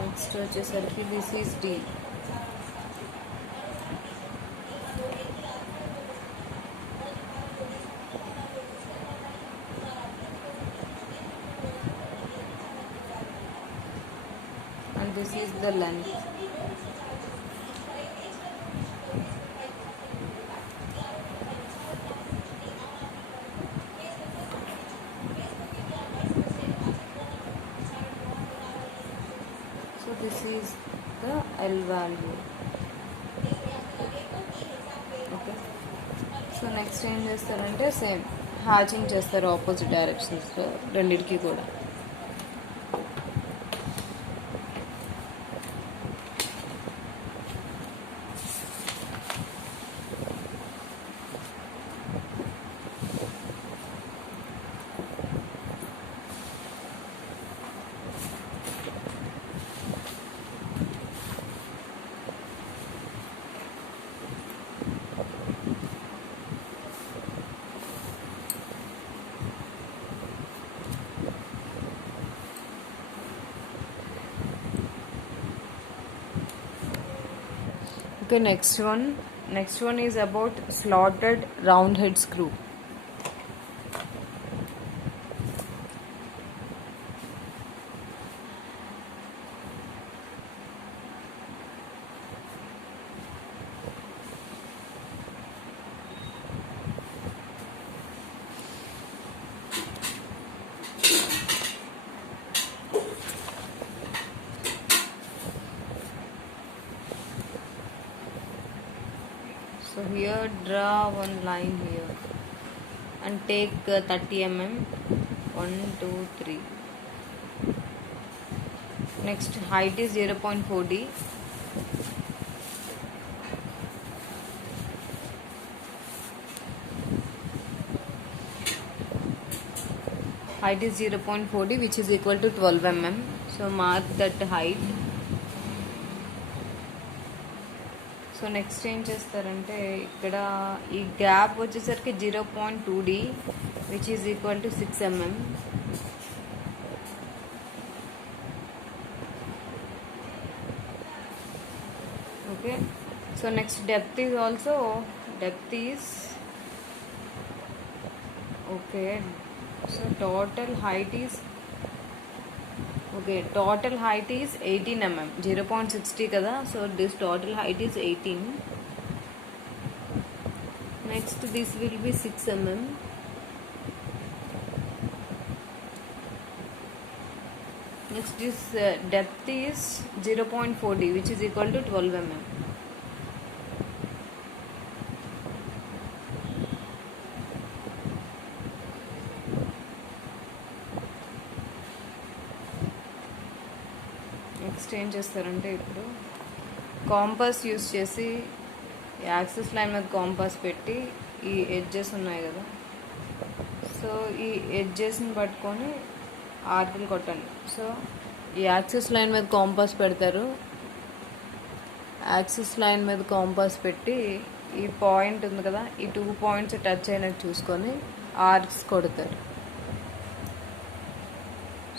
నెక్స్ట్ వచ్చేసరికి this is D. And this is the length. So this is the L value. Okay. So next ఏం చేస్తారంటే same hatching చేస్తారు ఆపోజిట్ డైరెక్షన్స్లో రెండింటికి కూడా. Okay, next one is about slotted round head screw. So here draw one line here and take 30 mm. 1 2 3. Next height is 0.4d. Height is 0.4d, which is equal to 12 mm. So mark that height. So next ఏం చేస్తారంటే ఇక్కడ ఈ గ్యాప్ వచ్చేసరికి 0.2d, which is equal to 6 mm. Okay. So next depth is also okay. So total height is 18 mm. 0.60 kada, so this total height is 18. Next this will be 6 mm. Next this depth is 0.4d, which is equal to 12 mm. Next ఏం చేస్తారంటే ఇప్పుడు compass use చేసి axis line మీద కాంపాస్ పెట్టి ఈ ఎడ్జెస్ ఉన్నాయి కదా, సో ఈ ఎడ్జెస్ని పట్టుకొని ఆర్కులు కొట్టండి. సో ఈ యాక్సిస్ లైన్ మీద కాంపాస్ పెడతారు. యాక్సిస్ లైన్ మీద కాంపాస్ పెట్టి ఈ పాయింట్ ఉంది కదా, ఈ 2 పాయింట్స్ టచ్ అయినట్టు చూసుకొని ఆర్క్స్ కొడతారు.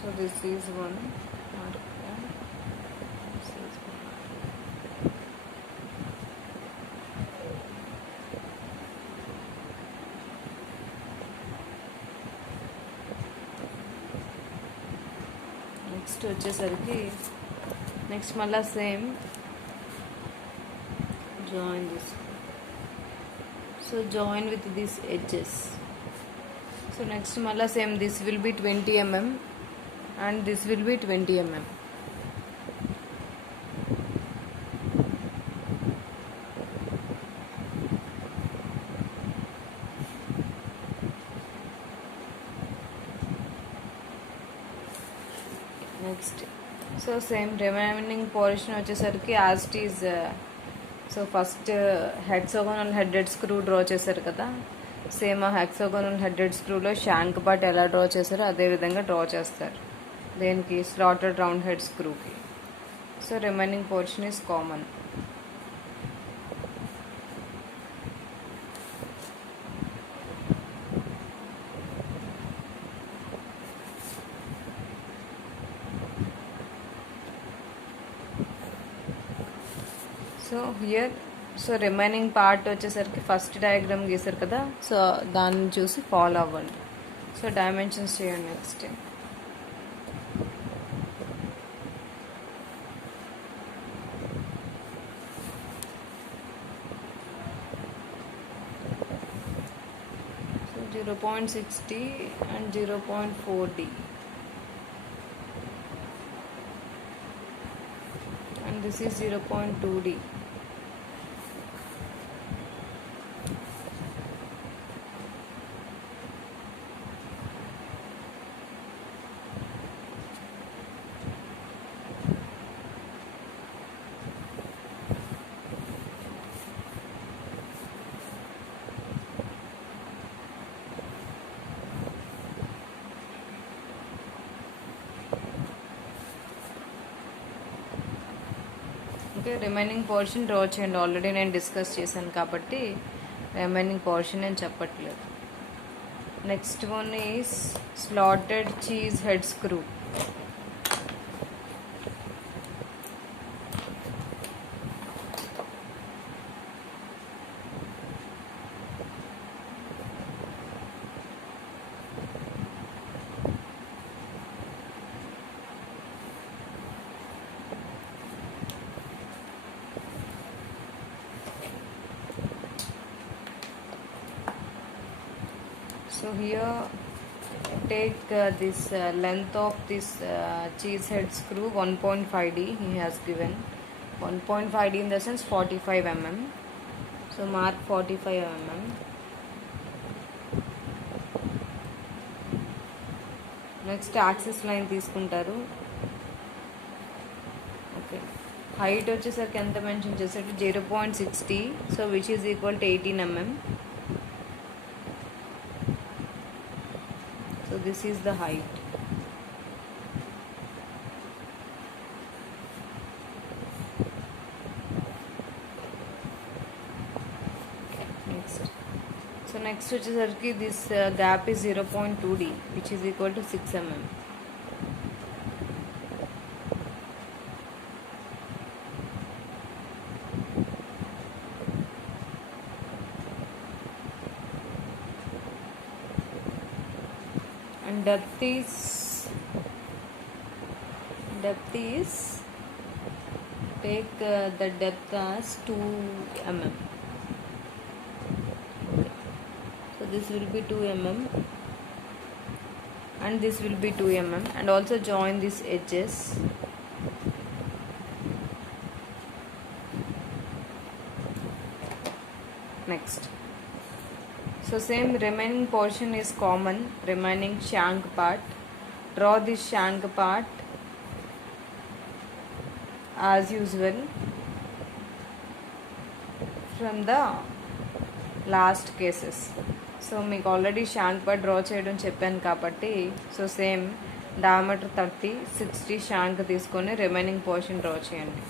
So this is one. Next వచ్చేసరికి నెక్స్ట్ మళ్ళీ same join this. So join with this edges. So next మళ్ళీ same this will be 20 mm and this will be 20 mm. Next so same remaining portion వచ్చేసరికి as it is. So first hexagonal headed screw draw చేశారు కదా, same ఆ hexagonal headed స్క్రూలో shank part ఎలా draw చేశారో అదే విధంగా డ్రా చేస్తారు దేనికి, స్లాటెడ్ రౌండ్ హెడ్ స్క్రూకి. So remaining portion is common. So here so remaining part వచ్చేసరికి ఫస్ట్ డయాగ్రామ్ గీసారు కదా, సో దాన్ని చూసి ఫాలో అవ్వండి. సో డైమెన్షన్స్ చేయండి next. So 0.60 and 0.4D and this is 0.2D. Okay, remaining portion draw చేయండి. Already నేను డిస్కస్ చేశాను కాబట్టి రిమైనింగ్ పోర్షన్ నేను చెప్పట్లేదు. Next one is slotted cheese head screw. So here take this length of this cheese head screw 1.5D he has given. 1.5D in the sense 45 mm. So mark 45 mm. Next axis line తీసుకుంటారు. Okay, height వచ్చేసరికి ఎంత మెన్షన్ చేశారు? 0.60. So which is equal to 18 mm. So this is the height. Next. So next వచ్చేసరికి this gap is 0.2D which is equal to 6 mm. And depth is take the depth as 2 mm. Okay. So this will be 2 mm and this will be 2 mm, and also join these edges. Next. So same remaining portion is common, remaining shank part. Draw this shank part as usual from the last cases. So మీకు already shank part draw చేయడం చెప్పాను కాబట్టి so same diameter 30, 60 షాంక్ తీసుకొని remaining portion draw చేయండి.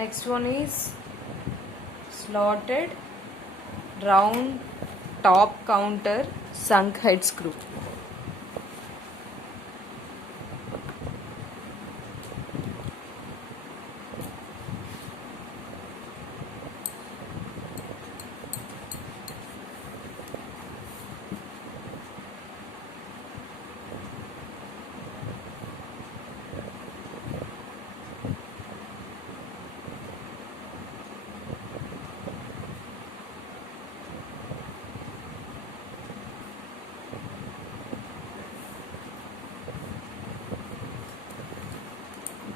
Next one is slotted round top counter sunk head screw.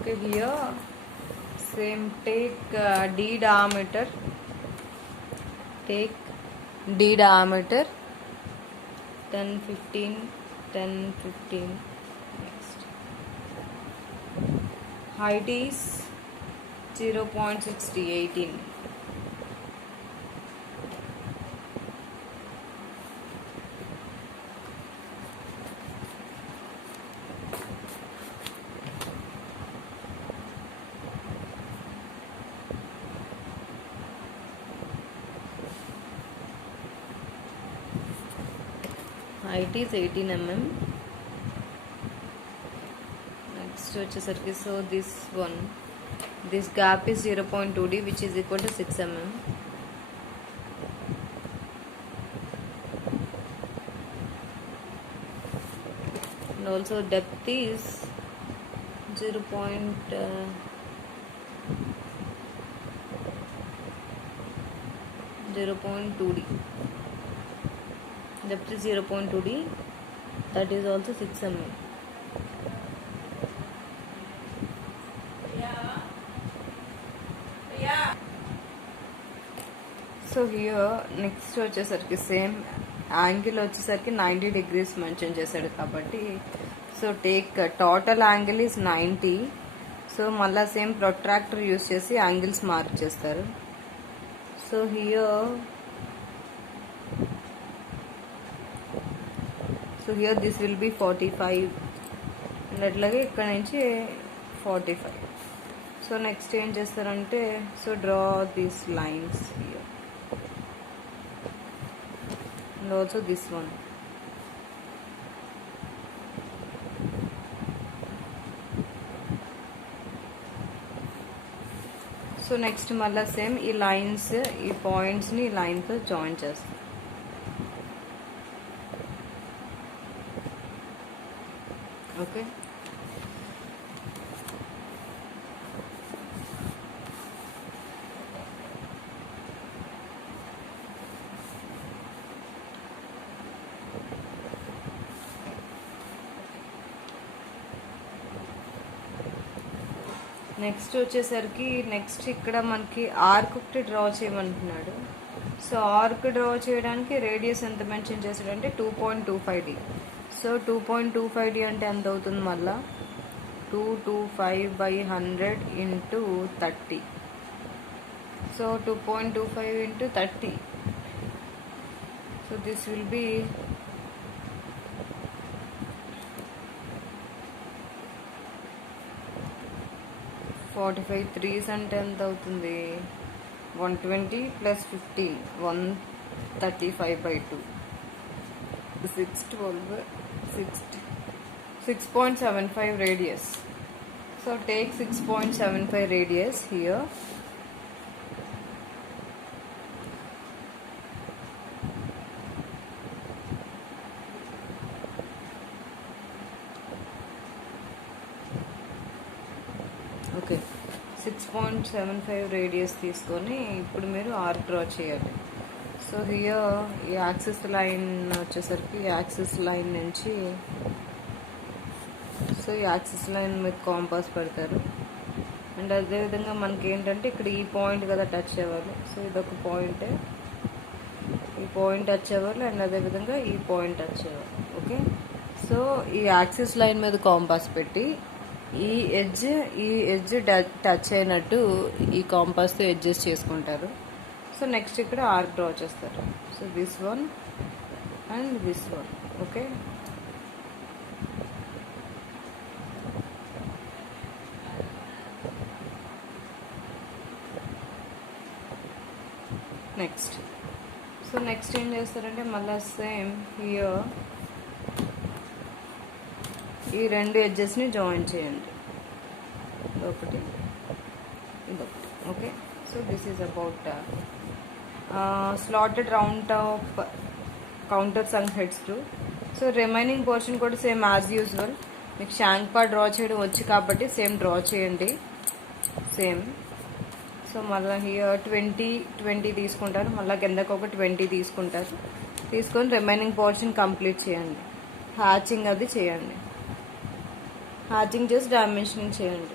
Okay, here same take D diameter, take D diameter 10 15 10 15. Next height is 0.60 18. Height is 18 mm. Next వచ్చేసరికి so this gap is 0.2d which is equal to 6 mm. And also depth is 0.2d. Depth is 0.2d, that is also 6 mm. So here next వచ్చేసరికి same angle వచ్చేసరికి 90 degrees mention చేశాడు కాబట్టి so take total angle is 90. సో మళ్ళీ same protractor use చేసి angles mark చేస్తారు. So here this will B 45 అండ్ అట్లాగే ఇక్కడ నుంచి 45. సో నెక్స్ట్ ఏం చేస్తారంటే so draw these lines here and also this one. So next మళ్ళీ సేమ్ ఈ లైన్స్ ఈ పాయింట్స్ని ఈ లైన్తో జాయిన్ చేస్తాం. ఓకే నెక్స్ట్ వచ్చేసరికి నెక్స్ట్ ఇక్కడ మనకి ఆర్క్ ఒకటి డ్రా చేయమంటున్నాడు. సో ఆర్క్ డ్రా చేయడానికి రేడియస్ ఎంత మెన్షన్ చేశాడంటే 2.25d. సో 2.25d అంటే ఎంత అవుతుంది మళ్ళా 225/100 ఇంటూ 30. సో 2.25 ఇంటూ 30. సో దిస్ విల్ బి 45 3s అంటే ఎంత అవుతుంది 120 + 15 135/2 612 60 6.75 radius. So take 6.75 radius here. Okay 6.75 రేడియస్ తీసుకొని ఇప్పుడు మీరు ఆర్క్ డ్రా చేయాలి. సో హియర్ ఈ యాక్సిస్ లైన్ వచ్చేసరికి యాక్సిస్ లైన్ నుంచి సో ఈ యాక్సిస్ లైన్ మీద కాంపాస్ పెడతారు. అండ్ అదేవిధంగా మనకి ఏంటంటే ఇక్కడ ఈ పాయింట్ కదా టచ్ అవ్వాలి. సో ఇదొక పాయింటే, ఈ పాయింట్ టచ్ అవ్వాలి అండ్ అదేవిధంగా ఈ పాయింట్ టచ్ అవ్వాలి. ఓకే సో ఈ యాక్సిస్ లైన్ మీద కాంపాస్ పెట్టి ఈ ఎడ్జ్ టచ్ అయినట్టు ఈ కాంపాస్తో అడ్జస్ట్ చేసుకుంటారు. సో నెక్స్ట్ ఇక్కడ ఆర్క్ డ్రా చేస్తారు. So this one and this one. Okay next so next ఏం చేస్తారంటే మళ్ళీ సేమ్ హియర్ ఈ రెండు ఎడ్జెస్ని జాయిన్ చేయండి, ఒకటి ఇదొకటి. Okay so this is about slotted round top counters and head screw. So remaining portion కూడా సేమ్ యాజ్ యూజువల్. మీకు షాంక్ పార్ట్ డ్రా చేయడం వచ్చి కాబట్టి సేమ్ డ్రా చేయండి సేమ్. సో మళ్ళీ హియర్ 20 తీసుకుంటారు, మళ్ళీ కిందకు ఒక 20 తీసుకుంటారు. తీసుకొని రిమైనింగ్ పోర్షన్ కంప్లీట్ చేయండి. హ్యాచింగ్ అది చేయండి, హ్యాచింగ్ చేసి డైమెన్షనింగ్ చేయండి.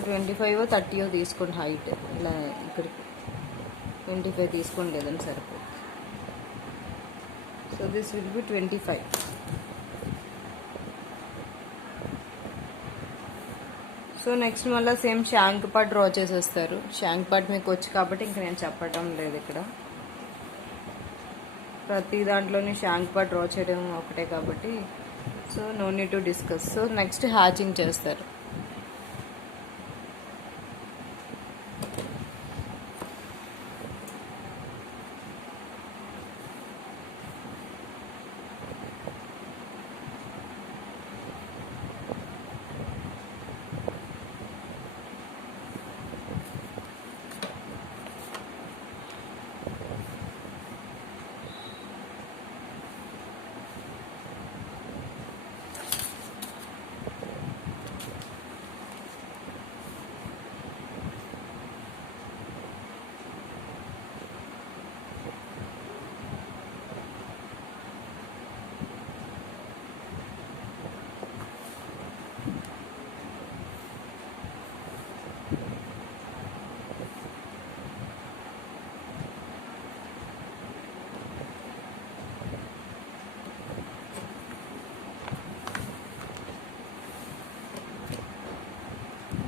సో 25 30 తీసుకోండి హైట్, ఇలా ఇక్కడికి 25 తీసుకోండి, లేదని సరిపోతుంది. So this will B 25. So next మళ్ళీ సేమ్ షాంక్ పార్ట్ డ్రా చేసేస్తారు. షాంక్ పార్ట్ మీకు వచ్చి కాబట్టి ఇంకా నేను చెప్పటం లేదు ఇక్కడ. ప్రతి దాంట్లోని షాంక్ పార్ట్ డ్రా చేయడం ఒకటే కాబట్టి so no need to discuss. So next hatching చేస్తారు.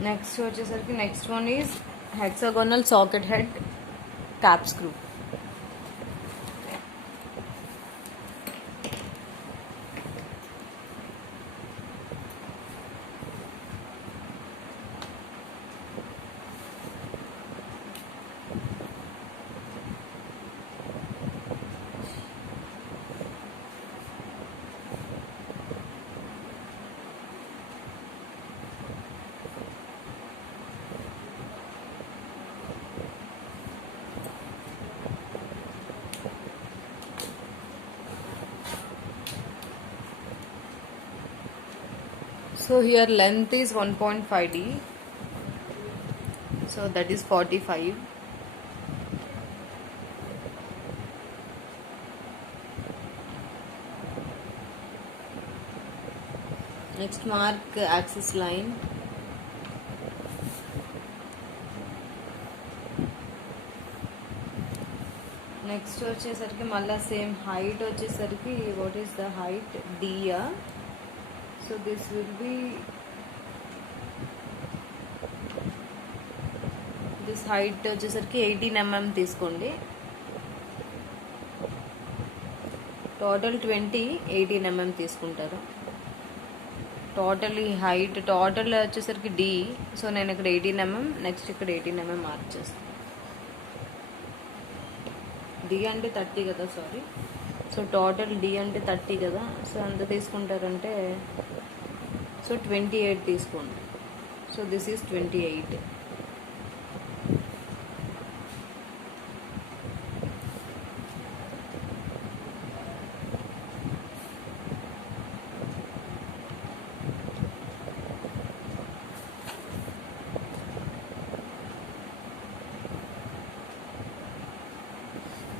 నెక్స్ట్ వచ్చేసరికి next one is hexagonal socket head cap screw. So here length is 1.5D, so that is 45. Next mark axis line. Next వచ్చేసరికి మళ్ళీ same height వచ్చేసరికి what is the height dia. So this will be this height వచ్చేసరికి 18 mm తీసుకోండి. Total 20 18 mm తీసుకుంటారు. Total ఈ height total వచ్చేసరికి D. So నేను ఇక్కడ 18 mm, నెక్స్ట్ ఇక్కడ 18 mm మార్క్ చేస్తాను. డి అంటే 30 కదా, సారీ. సో టోటల్ డి అంటే 30 కదా, సో ఎంత తీసుకుంటారంటే సో 28 తీసుకోండి. So this is 28.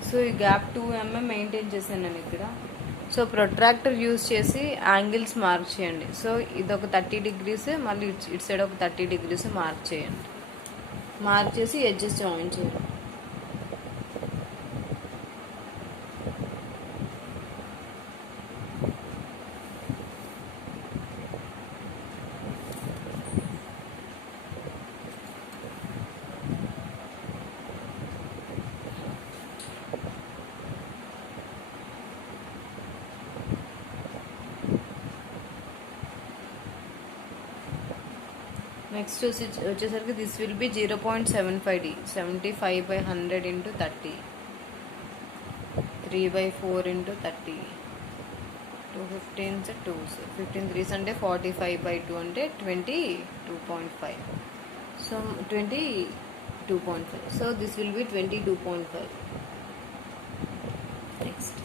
సో ఈ గ్యాప్ 2 mm మెయింటైన్ చేశాను నేను ఇక్కడ. సో ప్రొట్రాక్టర్ యూజ్ చేసి యాంగిల్స్ మార్క్ చేయండి. సో ఇది ఒక 30 degrees, మళ్ళీ ఇటు సైడ్ ఒక 30 degrees మార్క్ చేయండి. మార్క్ చేసి ఎడ్జెస్ జాయిన్ చేయండి. నెక్స్ట్ వచ్చేసరికి దిస్ విల్ బి 0.75D, 75/100 into 30, 3/4 into 30, 2 15s 2, 15 3s అంటే 45/2 అంటే 22.5. సో 22.5. So this will B 22.5. Next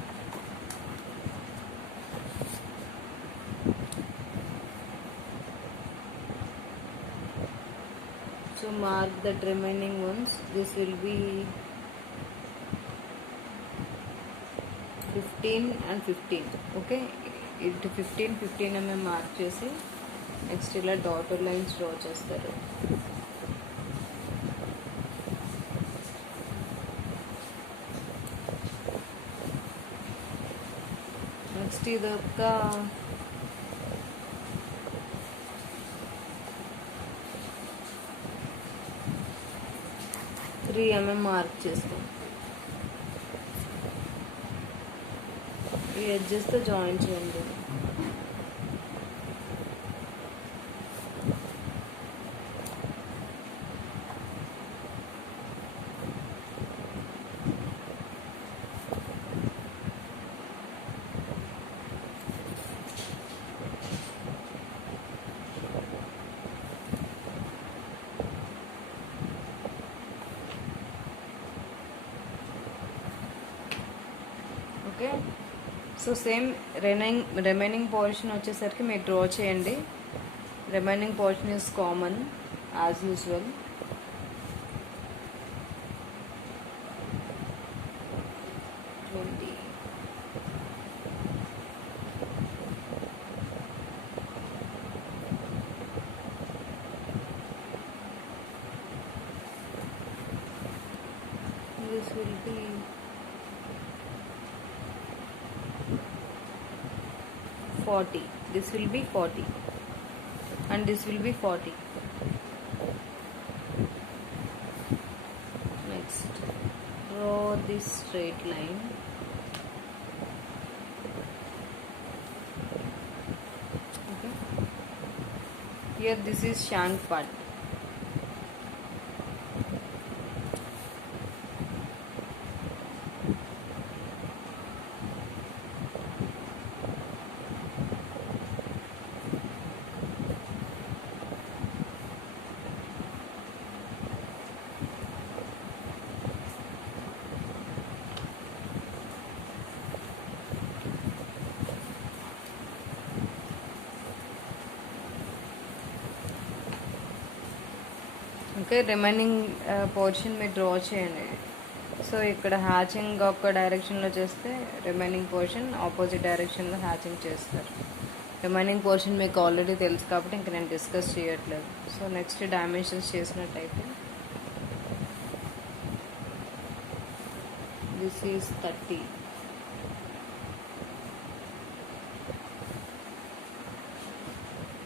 so mark the remaining ones. This will be 15 and 15. Okay, into 15 mm mark చేసి నెక్స్ట్ ఇలా డాటర్ లైన్స్ డ్రా చేస్తారు. నెక్స్ట్ ఇదొక 3 mm మార్క్ చేసుకోండి. ఈ ఎడ్జెస్తో జాయిన్ చేయండి. Okay, so same remaining portion వచ్చేసరికి మీరు డ్రా చేయండి. Remaining portion is common as usual. This will be 40. This will be 40 and this will be 40. Next, draw this straight line. Okay, here this is shank part. Okay, remaining portion మీరు డ్రా చేయండి. సో ఇక్కడ హ్యాచింగ్ ఒక డైరెక్షన్లో చేస్తే remaining portion opposite డైరెక్షన్లో హ్యాచింగ్ చేస్తారు. Remaining portion మీకు ఆల్రెడీ తెలుసు కాబట్టి ఇంక నేను డిస్కస్ చేయట్లేదు. సో నెక్స్ట్ డైమెన్షన్స్ చేసినట్టయితే దిస్ ఈజ్ 30.